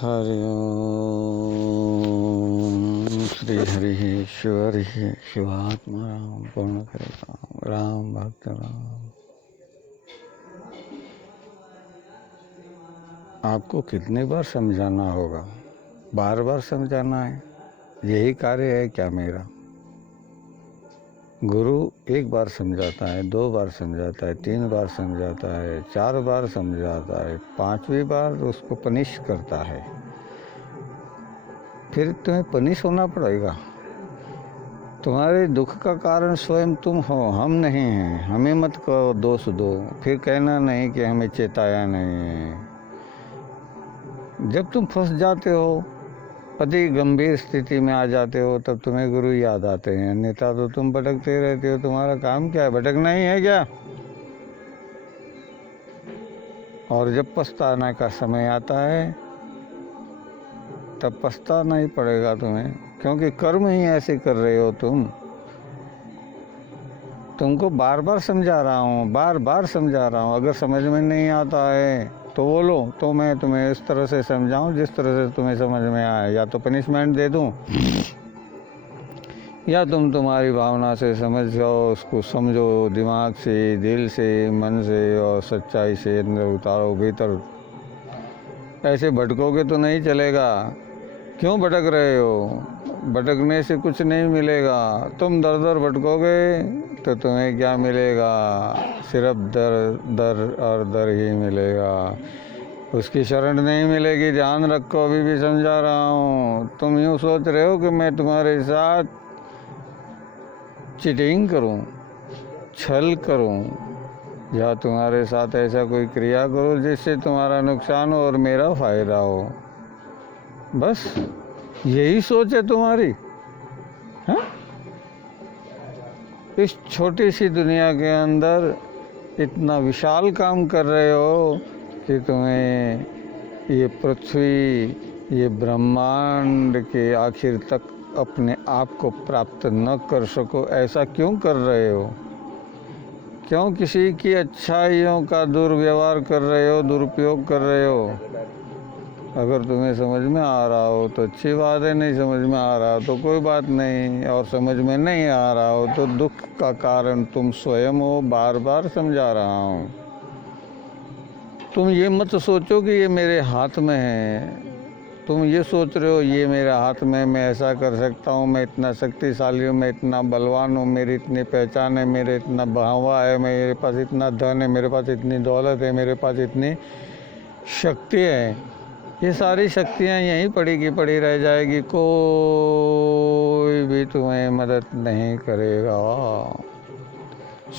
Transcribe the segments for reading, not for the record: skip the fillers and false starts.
हरि ओम श्री हरि ईश्वरि शिवात्मा राम पूर्ण करे राम भक्त राम। आपको कितने बार समझाना होगा? बार बार समझाना है? यही कार्य है क्या मेरा? गुरु एक बार समझाता है, 2 बार समझाता है, 3 बार समझाता है, 4 बार समझाता है, 5वीं बार उसको पनिश करता है। फिर तुम्हें पनिश होना पड़ेगा। तुम्हारे दुख का कारण स्वयं तुम हो, हम नहीं हैं। हमें मत कहो दोष दो, फिर कहना नहीं कि हमें चेताया नहीं है। जब तुम फंस जाते हो, अति गंभीर स्थिति में आ जाते हो, तब तुम्हें गुरु याद आते हैं। अन्यथा तो तुम भटकते रहते हो। तुम्हारा काम क्या है? भटकना ही है क्या? और जब पछताने का समय आता है तब पछताना ही पड़ेगा तुम्हें, क्योंकि कर्म ही ऐसे कर रहे हो तुम। तुमको बार बार समझा रहा हूँ, बार बार समझा रहा हूँ। अगर समझ में नहीं आता है तो बोलो, तो मैं तुम्हें इस तरह से समझाऊं जिस तरह से तुम्हें समझ में आए। या तो पनिशमेंट दे दूं, या तुम तुम्हारी भावना से समझ जाओ, उसको समझो दिमाग से, दिल से, मन से और सच्चाई से अंदर उतारो भीतर। ऐसे भटकोगे तो नहीं चलेगा। क्यों भटक रहे हो? भटकने से कुछ नहीं मिलेगा। तुम दर दर भटकोगे तो तुम्हें क्या मिलेगा? सिर्फ दर दर और दर ही मिलेगा। उसकी शरण नहीं मिलेगी। ध्यान रखो, अभी भी समझा रहा हूँ। तुम यूँ सोच रहे हो कि मैं तुम्हारे साथ चीटिंग करूं, छल करूं, या तुम्हारे साथ ऐसा कोई क्रिया करूं जिससे तुम्हारा नुकसान हो और मेरा फायदा हो। बस यही सोच है तुम्हारी? हाँ? इस छोटी सी दुनिया के अंदर इतना विशाल काम कर रहे हो कि तुम्हें ये पृथ्वी, ये ब्रह्मांड के आखिर तक अपने आप को प्राप्त न कर सको। ऐसा क्यों कर रहे हो? क्यों किसी की अच्छाइयों का दुर्व्यवहार कर रहे हो, दुरुपयोग कर रहे हो? अगर तुम्हें समझ में आ रहा हो तो अच्छी बात है, नहीं समझ में आ रहा हो तो कोई बात नहीं। और समझ में नहीं आ रहा हो तो दुख का कारण तुम स्वयं हो। बार बार समझा रहा हूँ। तुम ये मत सोचो कि ये मेरे हाथ में है। तुम ये सोच रहे हो ये मेरे हाथ में, मैं ऐसा कर सकता हूँ, मैं इतना शक्तिशाली हूँ, मैं इतना बलवान हूँ, मेरी इतनी पहचान है, मेरे इतना बहावा है, मेरे पास इतना धन है, मेरे पास इतनी दौलत है, मेरे पास इतनी शक्ति है। ये सारी शक्तियाँ यहीं पड़ी की पड़ी रह जाएगी। कोई भी तुम्हें मदद नहीं करेगा।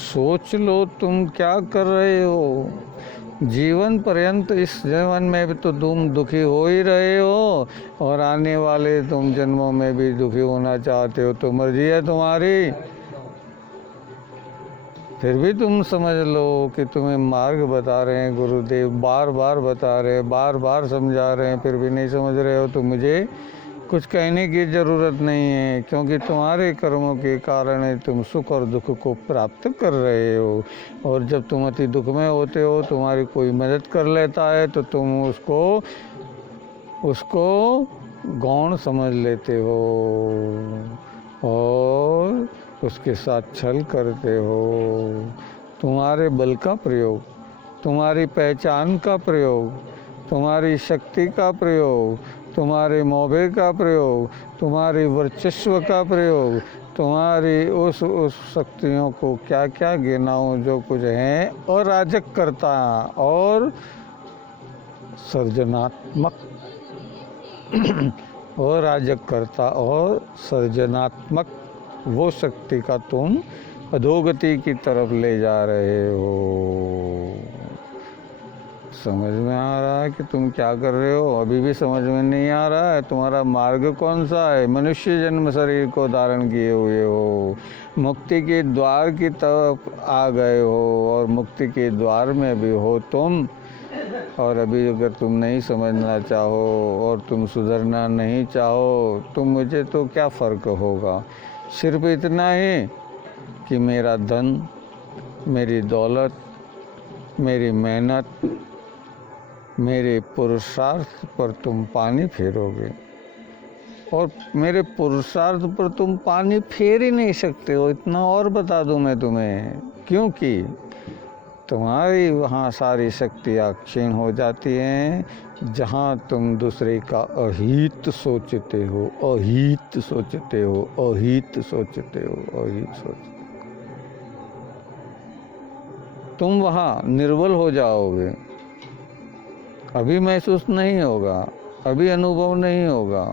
सोच लो तुम क्या कर रहे हो। जीवन पर्यंत इस जीवन में भी तो तुम दुखी हो ही रहे हो, और आने वाले तुम जन्मों में भी दुखी होना चाहते हो। तो मर्जी है तुम्हारी। फिर भी तुम समझ लो कि तुम्हें मार्ग बता रहे हैं गुरुदेव, बार बार बता रहे हैं, बार बार समझा रहे हैं, फिर भी नहीं समझ रहे हो तो मुझे कुछ कहने की ज़रूरत नहीं है, क्योंकि तुम्हारे कर्मों के कारण तुम सुख और दुख को प्राप्त कर रहे हो। और जब तुम अति दुख में होते हो, तुम्हारी कोई मदद कर लेता है तो तुम उसको गौण समझ लेते हो और उसके साथ छल करते हो। तुम्हारे बल का प्रयोग, तुम्हारी पहचान का प्रयोग, तुम्हारी शक्ति का प्रयोग, तुम्हारे मोहबे का प्रयोग, तुम्हारी वर्चस्व का प्रयोग, तुम्हारी उस शक्तियों को क्या क्या गिनाऊं जो कुछ हैं, अराजक करता और सर्जनात्मक अराजक करता और सर्जनात्मक वो शक्ति का तुम अधोगति की तरफ ले जा रहे हो। समझ में आ रहा है कि तुम क्या कर रहे हो? अभी भी समझ में नहीं आ रहा है? तुम्हारा मार्ग कौन सा है? मनुष्य जन्म शरीर को धारण किए हुए हो, मुक्ति के द्वार की तरफ आ गए हो, और मुक्ति के द्वार में भी हो तुम। और अभी अगर तुम नहीं समझना चाहो और तुम सुधरना नहीं चाहो तो मुझे तो क्या फ़र्क होगा? सिर्फ इतना ही कि मेरा धन, मेरी दौलत, मेरी मेहनत, मेरे पुरुषार्थ पर तुम पानी फेरोगे, और मेरे पुरुषार्थ पर तुम पानी फेर ही नहीं सकते हो। इतना और बता दूं मैं तुम्हें, क्योंकि तुम्हारी वहाँ सारी शक्तियाँ क्षीण हो जाती हैं जहाँ तुम दूसरे का अहित सोचते हो, अहित सोचते हो, अहित सोचते हो, अहित सोचते। तुम वहाँ निर्बल हो जाओगे। अभी महसूस नहीं होगा, अभी अनुभव नहीं होगा,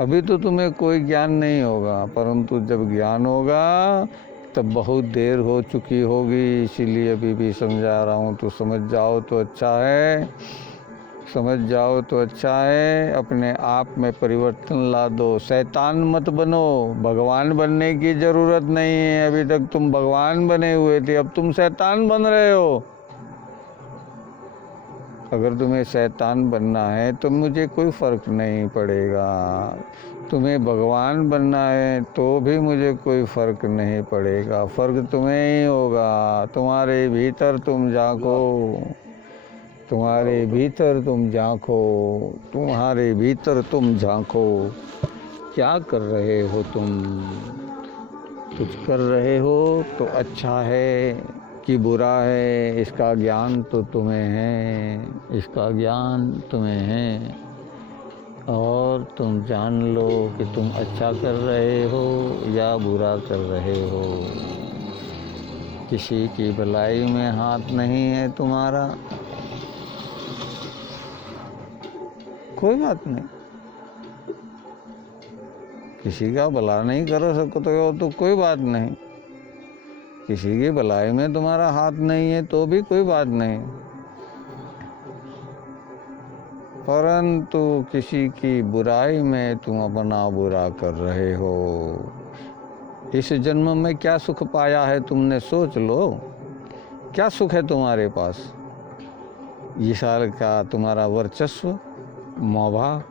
अभी तो तुम्हें कोई ज्ञान नहीं होगा, परंतु जब ज्ञान होगा तब बहुत देर हो चुकी होगी। इसीलिए अभी भी समझा रहा हूँ, तो समझ जाओ तो अच्छा है, समझ जाओ तो अच्छा है। अपने आप में परिवर्तन ला दो, शैतान मत बनो। भगवान बनने की ज़रूरत नहीं है। अभी तक तुम भगवान बने हुए थे, अब तुम शैतान बन रहे हो। अगर तुम्हें शैतान बनना है तो मुझे कोई फ़र्क नहीं पड़ेगा। तुम्हें भगवान बनना है तो भी मुझे कोई फ़र्क नहीं पड़ेगा। फ़र्क तुम्हें ही होगा। तुम्हारे भीतर तुम झांको, तुम्हारे भीतर तुम झांको, तुम्हारे भीतर तुम झांको। क्या कर रहे हो तुम? कुछ कर रहे हो तो अच्छा है कि बुरा है, इसका ज्ञान तो तुम्हें है, इसका ज्ञान तुम्हें है। और तुम जान लो कि तुम अच्छा कर रहे हो या बुरा कर रहे हो। किसी की भलाई में हाथ नहीं है तुम्हारा, कोई बात नहीं। किसी का भला नहीं कर सकते हो तो कोई बात नहीं। किसी की भलाई में तुम्हारा हाथ नहीं है तो भी कोई बात नहीं, परंतु किसी की बुराई में तुम अपना बुरा कर रहे हो। इस जन्म में क्या सुख पाया है तुमने, सोच लो। क्या सुख है तुम्हारे पास? ये साल का तुम्हारा वर्चस्व, मोभा,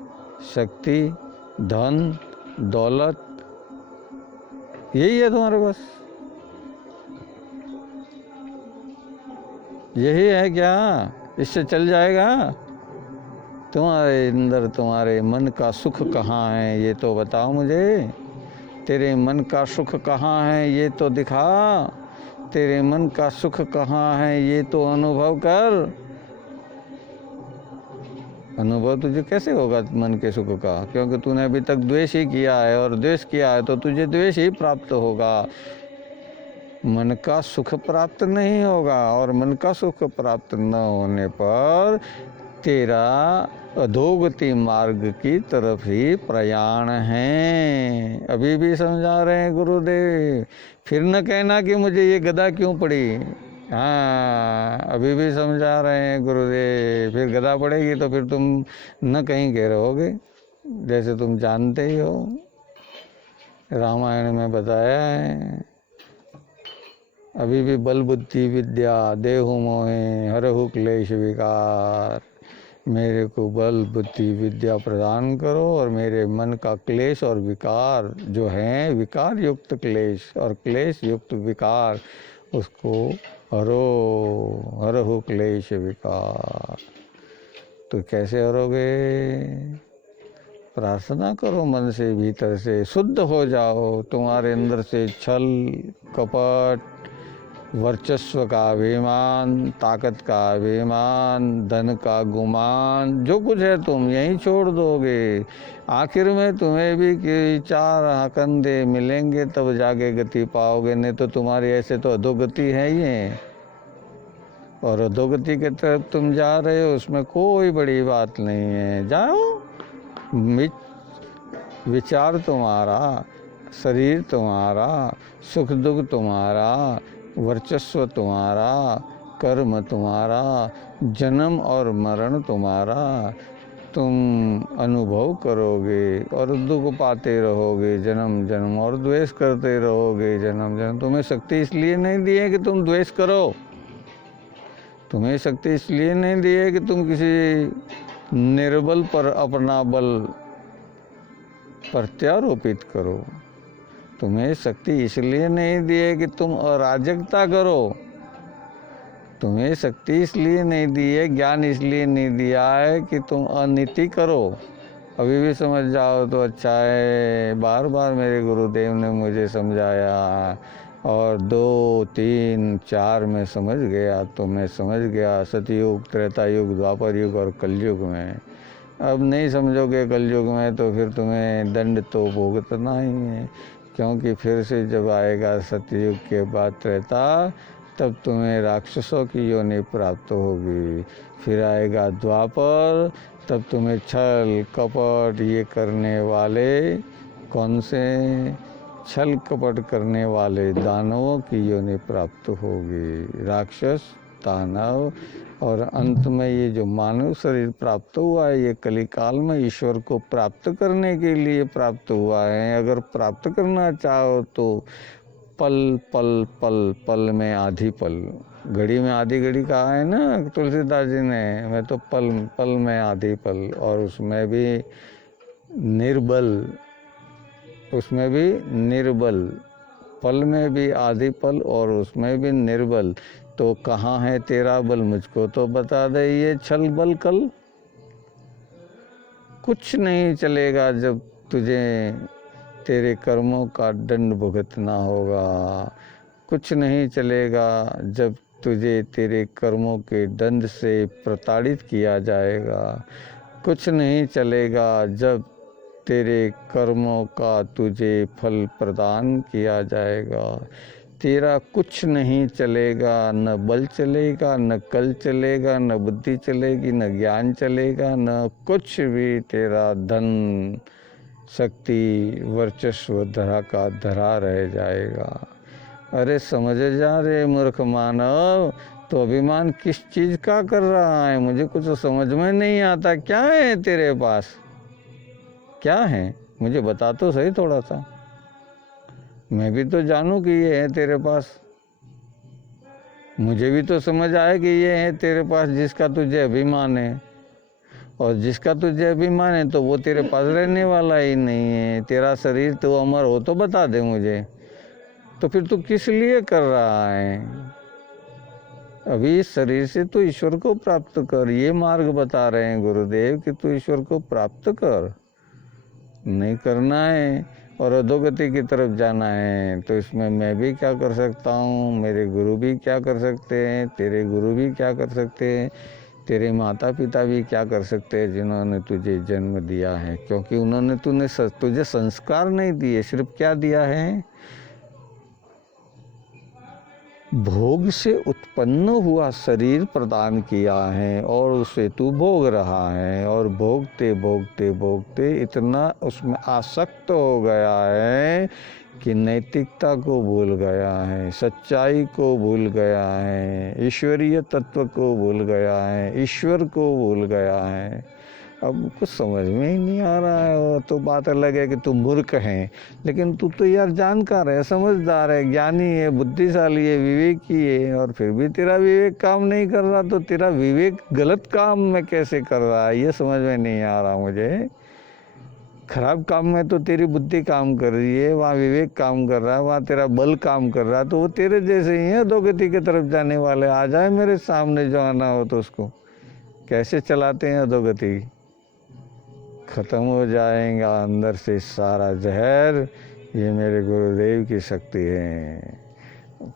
शक्ति, धन, दौलत, यही है तुम्हारे पास? यही है क्या? इससे चल जाएगा? तुम्हारे अंदर तुम्हारे मन का सुख कहाँ है, ये तो बताओ मुझे। तेरे मन का सुख कहाँ है, ये तो दिखा। तेरे मन का सुख कहाँ है, ये तो अनुभव कर। अनुभव तुझे कैसे होगा मन के सुख का? क्योंकि तूने अभी तक द्वेष ही किया है, और द्वेष किया है तो तुझे द्वेष ही प्राप्त होगा। मन का सुख प्राप्त नहीं होगा, और मन का सुख प्राप्त न होने पर तेरा अधोगति मार्ग की तरफ ही प्रयाण है। अभी भी समझा रहे हैं गुरुदेव। फिर न कहना कि मुझे ये गदा क्यों पड़ी। हाँ, अभी भी समझा रहे हैं गुरुदेव। फिर गदा पड़ेगी तो फिर तुम न कहीं के रहोगे, जैसे तुम जानते ही हो, रामायण में बताया है। अभी भी बल बुद्धि विद्या देहु मोहे हरहु क्लेश विकार। मेरे को बल बुद्धि विद्या प्रदान करो, और मेरे मन का क्लेश और विकार जो हैं, विकार युक्त क्लेश और क्लेश युक्त विकार, उसको हरो। हरहु क्लेश विकार। तो कैसे हरोगे? प्रार्थना करो मन से, भीतर से शुद्ध हो जाओ। तुम्हारे अंदर से छल, कपट, वर्चस्व का अभिमान, ताकत का अभिमान, धन का गुमान, जो कुछ है तुम यहीं छोड़ दोगे। आखिर में तुम्हें भी कि चार कंधे मिलेंगे तब जाके गति पाओगे, नहीं तो तुम्हारी ऐसे तो अधोगति है ही। और अधोगति की तरफ तुम जा रहे हो, उसमें कोई बड़ी बात नहीं है। जाओ। विचार तुम्हारा, शरीर तुम्हारा, सुख दुख तुम्हारा, वर्चस्व तुम्हारा, कर्म तुम्हारा, जन्म और मरण तुम्हारा। तुम अनुभव करोगे और दुख पाते रहोगे जन्म जन्म, और द्वेष करते रहोगे जन्म जन्म। तुम्हें शक्ति इसलिए नहीं दी है कि तुम द्वेष करो। तुम्हें शक्ति इसलिए नहीं दी है कि तुम किसी निर्बल पर अपना बल प्रत्यारोपित करो। तुम्हें शक्ति इसलिए नहीं दी है कि तुम अराजकता करो। तुम्हें शक्ति इसलिए नहीं दी है, ज्ञान इसलिए नहीं दिया है कि तुम अनिति करो। अभी भी समझ जाओ तो अच्छा है। बार बार मेरे गुरुदेव ने मुझे समझाया और 2, 3, 4 में समझ गया तो मैं समझ गया। सतयुग, त्रेता युग, द्वापर युग और कलयुग में। अब नहीं समझोगे कलयुग में तो फिर तुम्हें दंड तो भुगतना ही है, क्योंकि फिर से जब आएगा सतयुग के बाद त्रेता, तब तुम्हें राक्षसों की योनि प्राप्त होगी। फिर आएगा द्वापर, तब तुम्हें छल कपट ये करने वाले, कौन से छल कपट करने वाले दानवों की योनि प्राप्त होगी, राक्षस, दानव। और अंत में ये जो मानव शरीर प्राप्त हुआ है, ये कलिकाल में ईश्वर को प्राप्त करने के लिए प्राप्त हुआ है। अगर प्राप्त करना चाहो तो पल पल पल पल में आधी पल, घड़ी में आधी घड़ी कहा है ना तुलसीदास जी ने। मैं तो पल पल में आधी पल, और उसमें भी निर्बल, उसमें भी निर्बल, पल में भी आधी पल और उसमें भी निर्बल। तो कहाँ है तेरा बल, मुझको तो बता दे ये छल बल कल। कुछ नहीं चलेगा जब तुझे तेरे कर्मों का दंड भुगतना होगा। कुछ नहीं चलेगा जब तुझे तेरे कर्मों के दंड से प्रताड़ित किया जाएगा। कुछ नहीं चलेगा जब तेरे कर्मों का तुझे फल प्रदान किया जाएगा। तेरा कुछ नहीं चलेगा, न बल चलेगा, न कल चलेगा, न बुद्धि चलेगी, न ज्ञान चलेगा, न कुछ भी। तेरा धन, शक्ति, वर्चस्व धरा का धरा रह जाएगा। अरे समझ जा रे मूर्ख मानव, तो अभिमान किस चीज़ का कर रहा है? मुझे कुछ समझ में नहीं आता। क्या है तेरे पास, क्या है? मुझे बता तो सही थोड़ा सा, मैं भी तो जानूं कि ये है तेरे पास। मुझे भी तो समझ आए कि ये है तेरे पास जिसका तुझे अभिमान है। और जिसका तुझे अभिमान है तो वो तेरे पास रहने वाला ही नहीं है। तेरा शरीर तो अमर हो तो बता दे मुझे। तो फिर तू किस लिए कर रहा है? अभी इस शरीर से तो ईश्वर को प्राप्त कर। ये मार्ग बता रहे हैं गुरुदेव कि तू ईश्वर को प्राप्त कर। नहीं करना है और अधोगति की तरफ जाना है, तो इसमें मैं भी क्या कर सकता हूँ, मेरे गुरु भी क्या कर सकते हैं, तेरे गुरु भी क्या कर सकते हैं, तेरे माता पिता भी क्या कर सकते हैं जिन्होंने तुझे जन्म दिया है। क्योंकि उन्होंने तुझे संस्कार नहीं दिए, सिर्फ क्या दिया है, भोग से उत्पन्न हुआ शरीर प्रदान किया है और उसे तू भोग रहा है। और भोगते भोगते भोगते इतना उसमें आसक्त हो गया है कि नैतिकता को भूल गया है, सच्चाई को भूल गया है, ईश्वरीय तत्व को भूल गया है, ईश्वर को भूल गया है। अब कुछ समझ में ही नहीं आ रहा है। वो तो बात अलग है कि तू मूर्ख है, लेकिन तू तो यार जानकार है, समझदार है, ज्ञानी है, बुद्धिशाली है, विवेकी है, और फिर भी तेरा विवेक काम नहीं कर रहा। तो तेरा विवेक गलत काम में कैसे कर रहा है, ये समझ में नहीं आ रहा मुझे। खराब काम में तो तेरी बुद्धि काम कर रही है, वहाँ विवेक काम कर रहा है, वहाँ तेरा बल काम कर रहा है। तो वो तेरे जैसे ही है, अधोगति की तरफ जाने वाले। आ जाए मेरे सामने जो आना हो तो उसको कैसे चलाते हैं अधोगति। ख़त्म हो जाएगा अंदर से सारा जहर। ये मेरे गुरुदेव की शक्ति है।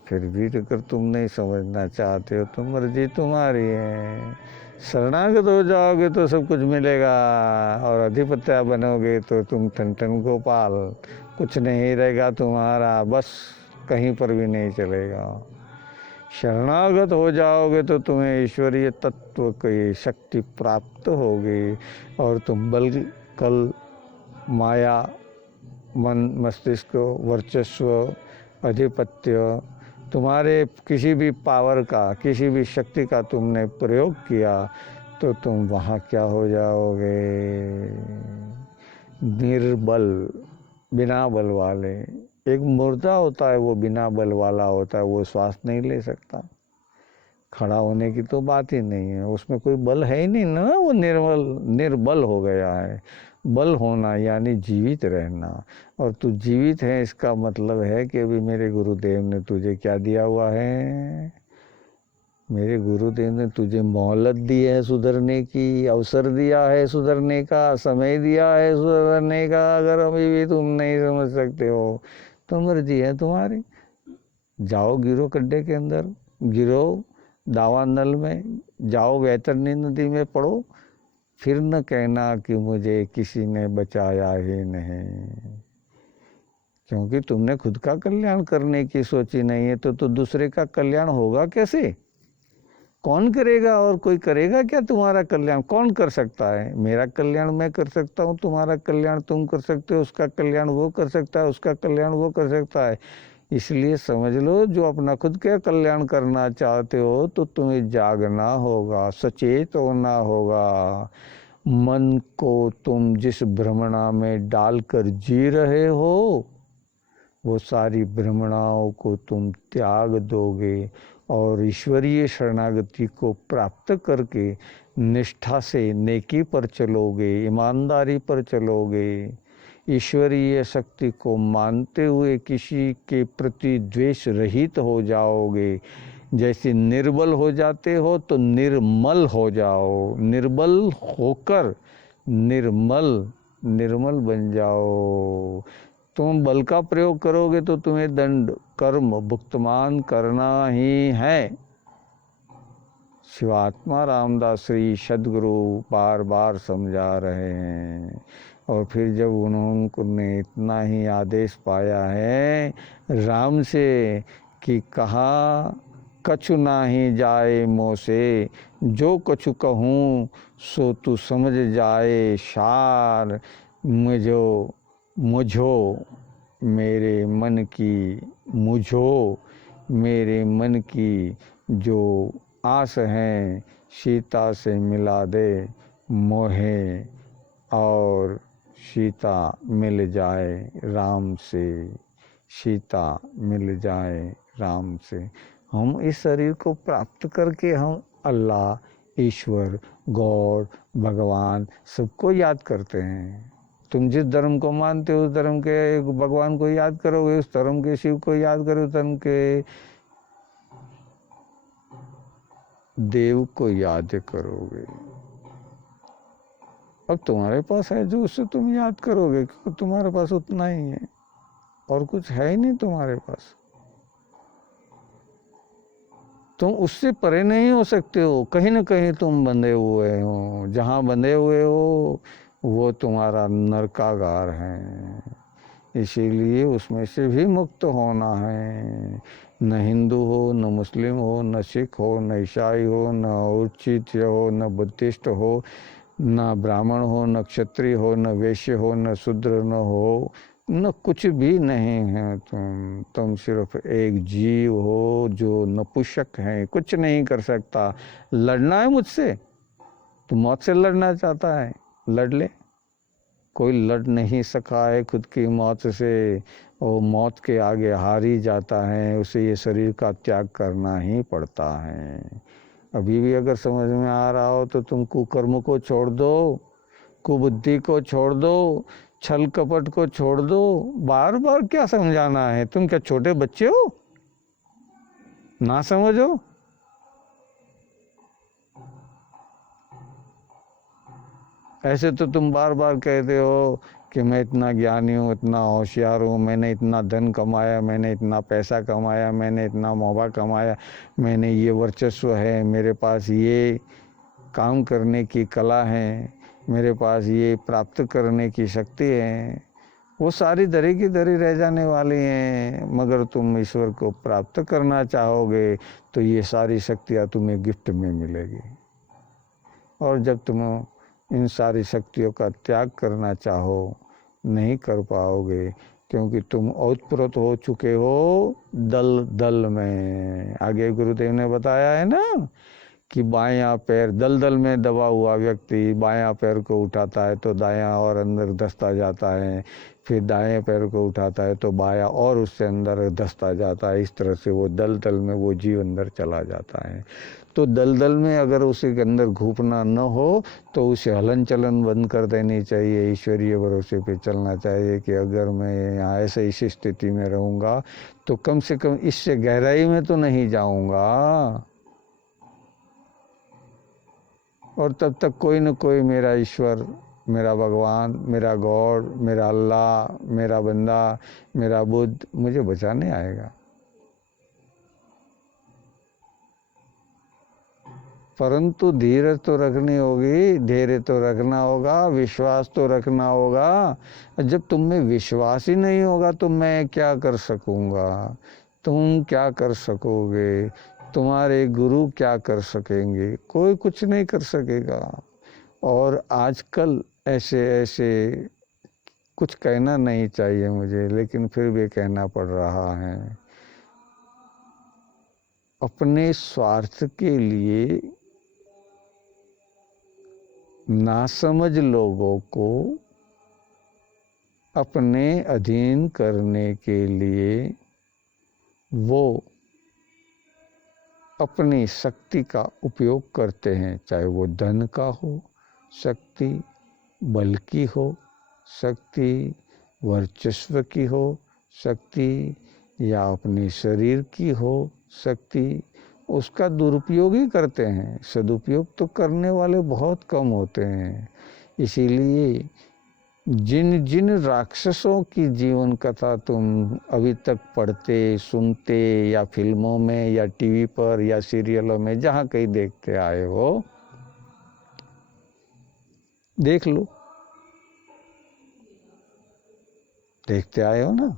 फिर भी अगर तुम नहीं समझना चाहते हो तो मर्जी तुम्हारी है। शरणागत हो जाओगे तो सब कुछ मिलेगा, और अधिपत्य बनोगे तो तुम ठन ठन गोपाल, कुछ नहीं रहेगा तुम्हारा, बस कहीं पर भी नहीं चलेगा। शरणागत हो जाओगे तो तुम्हें ईश्वरीय तत्व की शक्ति प्राप्त होगी, और तुम बल, कल, माया, मन, मस्तिष्क, वर्चस्व, अधिपत्य, तुम्हारे किसी भी पावर का, किसी भी शक्ति का तुमने प्रयोग किया तो तुम वहाँ क्या हो जाओगे, निर्बल, बिना बल वाले। एक मुर्दा होता है वो बिना बल वाला होता है, वो श्वास नहीं ले सकता। खड़ा होने की तो बात ही नहीं है, उसमें कोई बल है ही नहीं ना, वो निर्बल हो गया है। बल होना यानी जीवित रहना, और तू जीवित है इसका मतलब है कि अभी मेरे गुरुदेव ने तुझे क्या दिया हुआ है, मेरे गुरुदेव ने तुझे मोहलत दी है सुधरने की, अवसर दिया है सुधरने का, समय दिया है सुधरने का। अगर अभी भी तुम नहीं समझ सकते हो तो मर्जी है तुम्हारी। जाओ गिरो गड्ढे के अंदर, गिरो दावानल में, जाओ वैतरणी नदी में पड़ो, फिर न कहना कि मुझे किसी ने बचाया ही नहीं। क्योंकि तुमने खुद का कल्याण करने की सोची नहीं है तो दूसरे का कल्याण होगा कैसे? कौन करेगा? और कोई करेगा क्या तुम्हारा कल्याण? कौन कर सकता है? मेरा कल्याण मैं कर सकता हूँ, तुम्हारा कल्याण तुम कर सकते हो, उसका कल्याण वो कर सकता है, उसका कल्याण वो कर सकता है। इसलिए समझ लो, जो अपना खुद का कल्याण करना चाहते हो तो तुम्हें जागना होगा, सचेत होना होगा। मन को तुम जिस भ्रमणा में डालकर जी रहे हो वो सारी भ्रमणाओं को तुम त्याग दोगे और ईश्वरीय शरणागति को प्राप्त करके निष्ठा से नेकी पर चलोगे, ईमानदारी पर चलोगे। ईश्वरीय शक्ति को मानते हुए किसी के प्रति द्वेष रहित हो जाओगे। जैसे निर्बल हो जाते हो तो निर्मल हो जाओ, निर्बल होकर निर्मल बन जाओ। तुम बल का प्रयोग करोगे तो तुम्हें दंड कर्म भुगतमान करना ही है। शिवात्मा रामदास श्री सद्गुरु बार बार समझा रहे हैं। और फिर जब उन्होंने इतना ही आदेश पाया है राम से कि कहा कछु नाही जाए मोह से, जो कछु कहूँ सो तू समझ जाए सार, मुझो मेरे मन की जो आस है सीता से मिला दे मोहे, और सीता मिल जाए राम से, सीता मिल जाए राम से। हम इस शरीर को प्राप्त करके हम अल्लाह, ईश्वर, गॉड, भगवान सबको याद करते हैं। तुम जिस धर्म को मानते हो उस धर्म के भगवान को याद करोगे, उस धर्म के शिव को याद करोगे, उस धर्म के देव को याद करोगे। अब तुम्हारे पास है जो उससे तुम याद करोगे, क्योंकि तुम्हारे पास उतना ही है और कुछ है ही नहीं तुम्हारे पास। तुम उससे परे नहीं हो सकते हो, कहीं ना कहीं तुम बंधे हुए हो। जहाँ बंधे हुए हो वो तुम्हारा नरकागार है, इसीलिए उसमें से भी मुक्त होना है। न हिंदू हो, न मुस्लिम हो, न सिख हो, न ईसाई हो, न उचित हो, न बुद्धिस्ट हो, न ब्राह्मण हो, न क्षत्रिय हो, न वैश्य हो, न शूद्र न हो, न कुछ भी नहीं है। तुम सिर्फ एक जीव हो जो नपुंसक है, कुछ नहीं कर सकता। लड़ना है मुझसे, तू मौत से लड़ना चाहता है, लड़ ले। कोई लड़ नहीं सका है खुद की मौत से, और मौत के आगे हार ही जाता है। उसे ये शरीर का त्याग करना ही पड़ता है। अभी भी अगर समझ में आ रहा हो तो तुम कुकर्म को छोड़ दो, कुबुद्धि को छोड़ दो, छल कपट को छोड़ दो। बार बार क्या समझाना है? तुम क्या छोटे बच्चे हो? ना समझो। ऐसे तो तुम बार बार कहते हो कि मैं इतना ज्ञानी हूँ, इतना होशियार हूँ, मैंने इतना धन कमाया, मैंने इतना पैसा कमाया, मैंने इतना मोहब्बा कमाया, मैंने ये वर्चस्व है, मेरे पास ये काम करने की कला है, मेरे पास ये प्राप्त करने की शक्ति है। वो सारी धरी की धरी रह जाने वाली हैं। मगर तुम ईश्वर को प्राप्त करना चाहोगे तो ये सारी शक्तियाँ तुम्हें गिफ्ट में मिलेगी। और जब तुम इन सारी शक्तियों का त्याग करना चाहो, नहीं कर पाओगे, क्योंकि तुम ओतप्रोत हो चुके हो दल दल में। आगे गुरुदेव ने बताया है ना कि बायां पैर दलदल में दबा हुआ व्यक्ति बायां पैर को उठाता है तो दायां और अंदर धंसता जाता है, फिर दाएं पैर को उठाता है तो बायां और उससे अंदर धंसता जाता है। इस तरह से वो दलदल में वो जीव अंदर चला जाता है। तो दलदल में अगर उसे अंदर घुसना न हो तो उसे हलन चलन बंद कर देनी चाहिए। ईश्वरीय भरोसे पे चलना चाहिए कि अगर मैं यहाँ ऐसे इस स्थिति में रहूँगा तो कम से कम इससे गहराई में तो नहीं जाऊँगा। और तब तक कोई न कोई मेरा ईश्वर, मेरा भगवान, मेरा गॉड, मेरा अल्लाह, मेरा बंदा, मेरा बुद्ध मुझे बचाने आएगा। परंतु धीरज तो रखनी होगी, धैर्य तो रखना होगा, विश्वास तो रखना होगा। जब तुम में विश्वास ही नहीं होगा तो मैं क्या कर सकूंगा, तुम क्या कर सकोगे, तुम्हारे गुरु क्या कर सकेंगे, कोई कुछ नहीं कर सकेगा। और आजकल ऐसे ऐसे कुछ कहना नहीं चाहिए मुझे, लेकिन फिर भी कहना पड़ रहा है, अपने स्वार्थ के लिए नासमझ लोगों को अपने अधीन करने के लिए वो अपनी शक्ति का उपयोग करते हैं, चाहे वो धन का हो शक्ति, बल की हो शक्ति, वर्चस्व की हो शक्ति, या अपने शरीर की हो शक्ति, उसका दुरुपयोग ही करते हैं। सदुपयोग तो करने वाले बहुत कम होते हैं। इसीलिए जिन जिन राक्षसों की जीवन कथा तुम अभी तक पढ़ते, सुनते, या फिल्मों में, या टीवी पर, या सीरियलों में, जहाँ कहीं देखते आए हो, देख लो, देखते आए हो ना,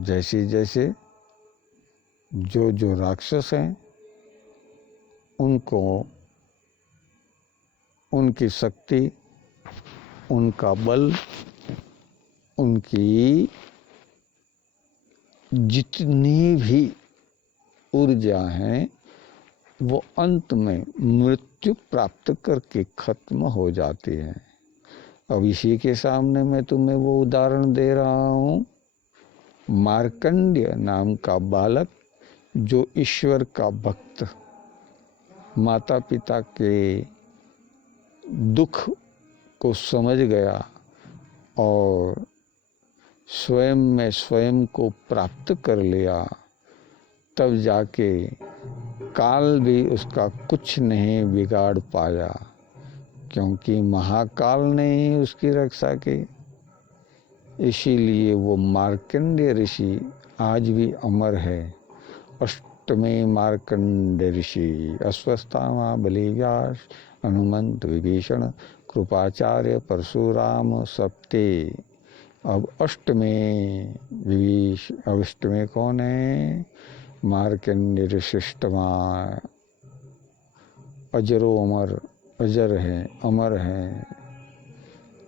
जैसे जैसे जो जो राक्षस हैं उनको उनकी शक्ति, उनका बल, उनकी जितनी भी ऊर्जा है वो अंत में मृत्यु प्राप्त करके खत्म हो जाती है। अब इसी के सामने मैं तुम्हें वो उदाहरण दे रहा हूँ, मार्कंडेय नाम का बालक जो ईश्वर का भक्त, माता पिता के दुख को समझ गया और स्वयं में स्वयं को प्राप्त कर लिया, तब जाके काल भी उसका कुछ नहीं बिगाड़ पाया, क्योंकि महाकाल ने ही उसकी रक्षा की। इसीलिए वो मार्कंडेय ऋषि आज भी अमर है। अष्टमे मार्कंडेय ऋषि, अश्वत्थामा, बलिव्यास, हनुमंत, विभीषण, कृपाचार्य, परशुराम, सप्ते। अब अष्टमे कौन है? मार्कंडेय ऋषिष्टमा, अजरो अमर, अजर है, अमर है।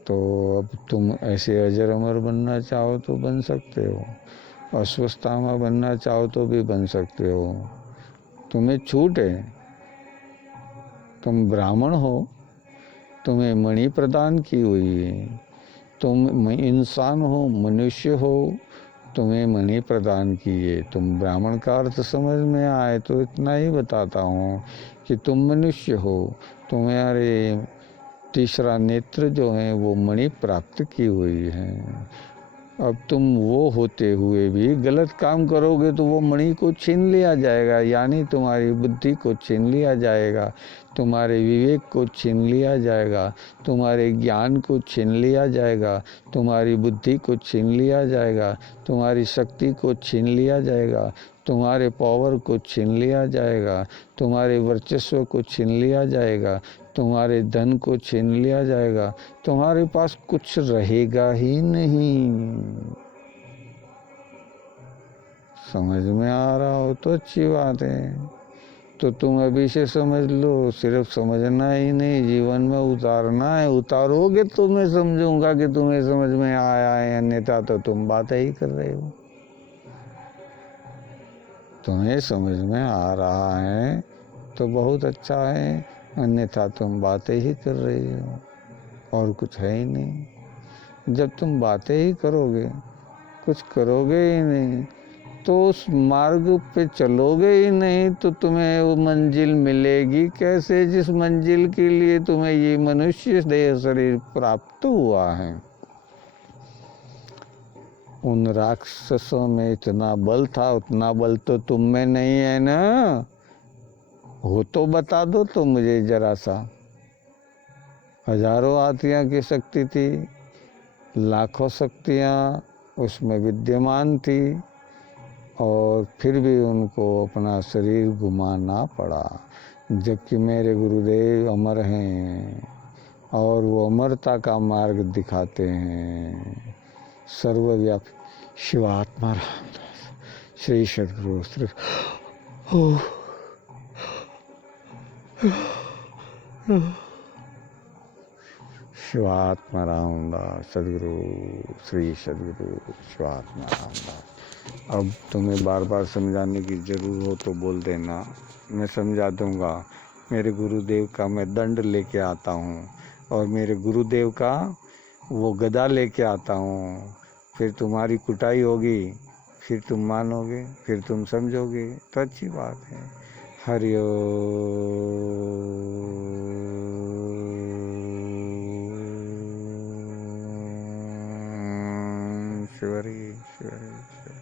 तो अब तुम ऐसे अजर अमर बनना चाहो तो बन सकते हो, अश्वत्थामा बनना चाहो तो भी बन सकते हो, तुम्हें छूट है। तुम ब्राह्मण हो, तुम्हें मणि प्रदान की हुई है, तुम इंसान हो, मनुष्य हो, तुम्हें मणि प्रदान की है। तुम ब्राह्मण का अर्थ समझ में आए तो इतना ही बताता हूँ कि तुम मनुष्य हो, तुम्हारे तीसरा नेत्र जो है वो मणि प्राप्त की हुई है। अब तुम वो होते हुए भी गलत काम करोगे तो वो मणि को छीन लिया जाएगा, यानी तुम्हारी बुद्धि को छीन लिया जाएगा, तुम्हारे विवेक को छीन लिया जाएगा, तुम्हारे ज्ञान को छीन लिया जाएगा, तुम्हारी बुद्धि को छीन लिया जाएगा, तुम्हारी शक्ति को छीन लिया जाएगा, तुम्हारे पावर को छीन लिया जाएगा, तुम्हारे वर्चस्व को छीन लिया जाएगा, तुम्हारे धन को छीन लिया जाएगा, तुम्हारे पास कुछ रहेगा ही नहीं। समझ में आ रहा हो तो अच्छी बात है। तो तुम अभी से समझ लो, सिर्फ समझना ही नहीं, जीवन में उतारना है। उतारोगे तो मैं समझूंगा कि तुम्हें समझ में आया है, अन्यथा तो तुम बातें ही कर रहे हो। तुम्हें समझ में आ रहा है तो बहुत अच्छा है, अन्यथा तुम बातें ही कर रहे हो और कुछ है ही नहीं। जब तुम बातें ही करोगे, कुछ करोगे ही नहीं, तो उस मार्ग पे चलोगे ही नहीं, तो तुम्हें वो मंजिल मिलेगी कैसे जिस मंजिल के लिए तुम्हें ये मनुष्य देह शरीर प्राप्त हुआ है। उन राक्षसों में इतना बल था, उतना बल तो तुम में नहीं है ना। हो तो बता दो तो मुझे जरा सा। हजारों आत्तियाँ की शक्ति थी, लाखों शक्तियाँ उसमें विद्यमान थी, और फिर भी उनको अपना शरीर घुमाना पड़ा। जबकि मेरे गुरुदेव अमर हैं और वो अमरता का मार्ग दिखाते हैं। सर्वव्यापी शिवात्मा रामदास श्री सद्गुरु श्री शिवात्मा रामदास सद्गुरु श्री सद्गुरु शिवात्मा रामदास। अब तुम्हें बार बार समझाने की ज़रूरत हो तो बोल देना, मैं समझा दूंगा। मेरे गुरुदेव का मैं दंड लेके आता हूँ और मेरे गुरुदेव का वो गदा लेके आता हूँ। फिर तुम्हारी कुटाई होगी, फिर तुम मानोगे, फिर तुम समझोगे तो अच्छी बात है। हरि ओम शिवरी शिवरी।